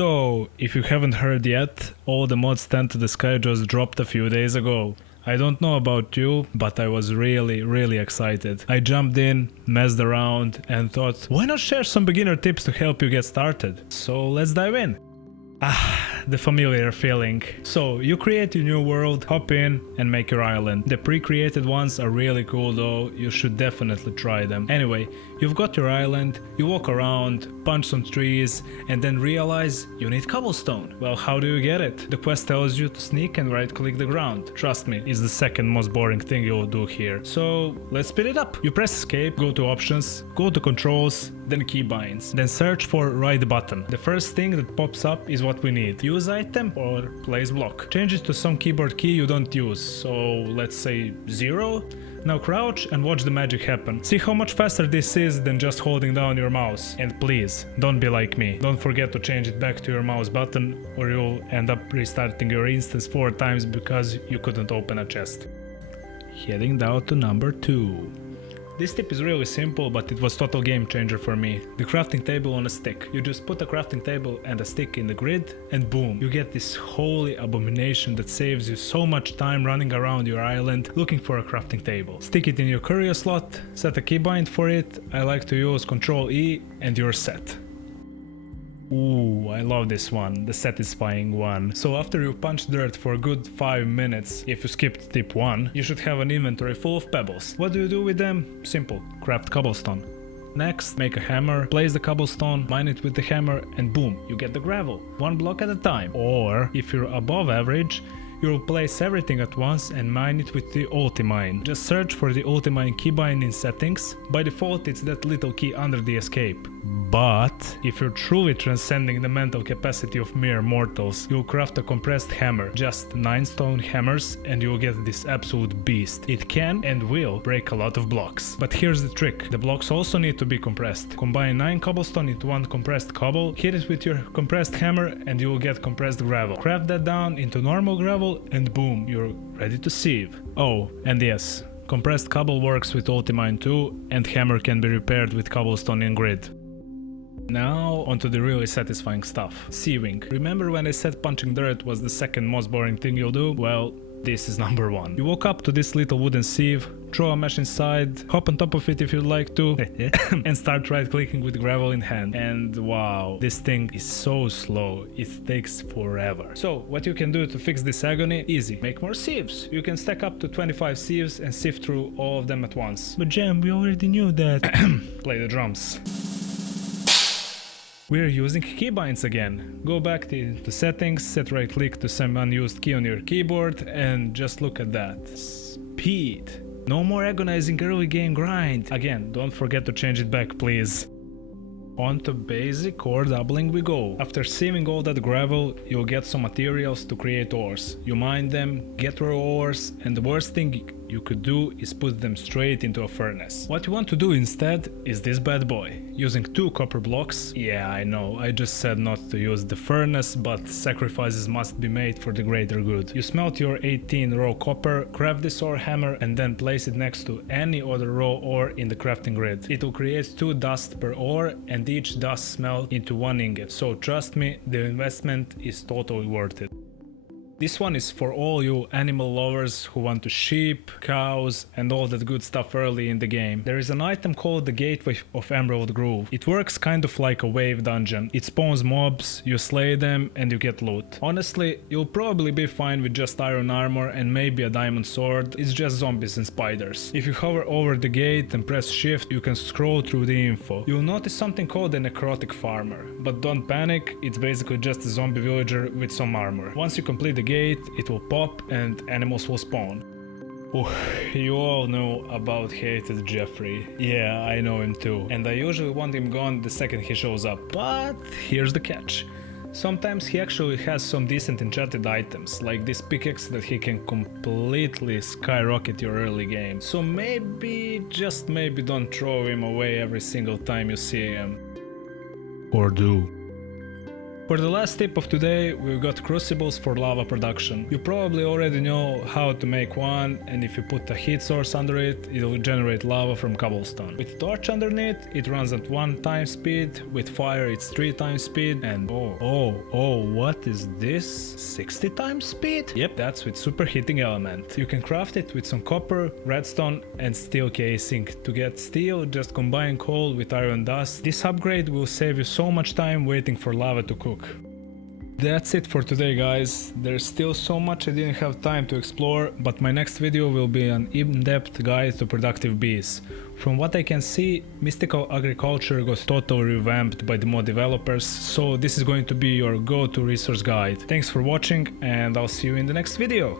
So, if you haven't heard yet, all the mods 10 to the sky just dropped a few days ago. I don't know about you, but I was really excited. I jumped in, messed around, and thought, why not share some beginner tips to help you get started? So let's dive in. The familiar feeling. So, you create your new world, hop in and make your island. The pre-created ones are really cool though, you should definitely try them. Anyway, you've got your island, you walk around, punch some trees, and then realize you need cobblestone. Well, how do you get it? The quest tells you to sneak and right-click the ground. Trust me, it's the second most boring thing you'll do here. So, let's speed it up. You press escape, go to options, go to controls, then keybinds, then search for right button. The first thing that pops up is what we need. Use item or place block. Change it to some keyboard key you don't use, so let's say 0. Now crouch and watch the magic happen. See how much faster this is than just holding down your mouse. And please, don't be like me. Don't forget to change it back to your mouse button or you'll end up restarting your instance 4 times because you couldn't open a chest. Heading down to number 2. This tip is really simple, but it was total game changer for me. The crafting table on a stick. You just put a crafting table and a stick in the grid and boom, you get this holy abomination that saves you so much time running around your island looking for a crafting table. Stick it in your courier slot, set a keybind for it. I like to use Ctrl E and you're set. Ooh, I love this one, the satisfying one. So after you punch dirt for a good 5 minutes, if you skipped tip 1, you should have an inventory full of pebbles. What do you do with them? Simple, craft cobblestone. Next, make a hammer, place the cobblestone, mine it with the hammer, and boom, you get the gravel, 1 block at a time. Or, if you're above average, you'll place everything at once and mine it with the Ultimine. Just search for the Ultimine keybind in settings. By default, it's that little key under the escape. But if you're truly transcending the mental capacity of mere mortals, you'll craft a compressed hammer, just 9 stone hammers, and you'll get this absolute beast. It can and will break a lot of blocks. But here's the trick, the blocks also need to be compressed. Combine 9 cobblestone into 1 compressed cobble, hit it with your compressed hammer, and you will get compressed gravel. Craft that down into normal gravel, and boom, you're ready to sieve. Oh, and yes, compressed cobble works with Ultimine too, and hammer can be repaired with cobblestone in grid. Now, onto the really satisfying stuff. Sieving. Remember when I said punching dirt was the second most boring thing you'll do? Well, this is number 1. You walk up to this little wooden sieve, throw a mesh inside, hop on top of it if you'd like to, and start right-clicking with gravel in hand. And wow, this thing is so slow, it takes forever. So, what you can do to fix this agony? Easy. Make more sieves. You can stack up to 25 sieves and sieve through all of them at once. But Jam, we already knew that. Play the drums. We're using keybinds again. Go back to settings, set right click to some unused key on your keyboard, and just look at that. Speed. No more agonizing early game grind. Again, don't forget to change it back, please. On to basic ore doubling we go. After sieving all that gravel, you'll get some materials to create ores. You mine them, get raw ores, and the worst thing you could do is put them straight into a furnace. What you want to do instead is this bad boy. Using 2 copper blocks. Yeah, I know, I just said not to use the furnace, but sacrifices must be made for the greater good. You smelt your 18 raw copper, craft this ore hammer, and then place it next to any other raw ore in the crafting grid. It will create 2 dust per ore, and each dust smelt into 1 ingot. So trust me, the investment is totally worth it. This one is for all you animal lovers who want to sheep, cows, and all that good stuff early in the game. There is an item called the Gateway of Emerald Grove. It works kind of like a wave dungeon. It spawns mobs, you slay them, and you get loot. Honestly, you'll probably be fine with just iron armor and maybe a diamond sword. It's just zombies and spiders. If you hover over the gate and press shift, you can scroll through the info. You'll notice something called a necrotic farmer. But don't panic, it's basically just a zombie villager with some armor. Once you complete the gate, it will pop and animals will spawn. Oh, you all know about hated Jeffrey. Yeah, I know him too. And I usually want him gone the second he shows up. But here's the catch. Sometimes he actually has some decent enchanted items, like this pickaxe that he can completely skyrocket your early game. So maybe, just maybe, don't throw him away every single time you see him. Or do. For the last tip of today, we've got crucibles for lava production. You probably already know how to make one, and if you put a heat source under it, it'll generate lava from cobblestone. With torch underneath, it runs at 1 times speed, with fire it's 3 times speed, and oh, what is this? 60 times speed? Yep, that's with superheating element. You can craft it with some copper, redstone and steel casing. To get steel, just combine coal with iron dust. This upgrade will save you so much time waiting for lava to cook. That's it for today, guys. There's still so much I didn't have time to explore, but my next video will be an in-depth guide to productive bees. From what I can see, mystical agriculture got totally revamped by the mod developers, so this is going to be your go-to resource guide. Thanks for watching, and I'll see you in the next video.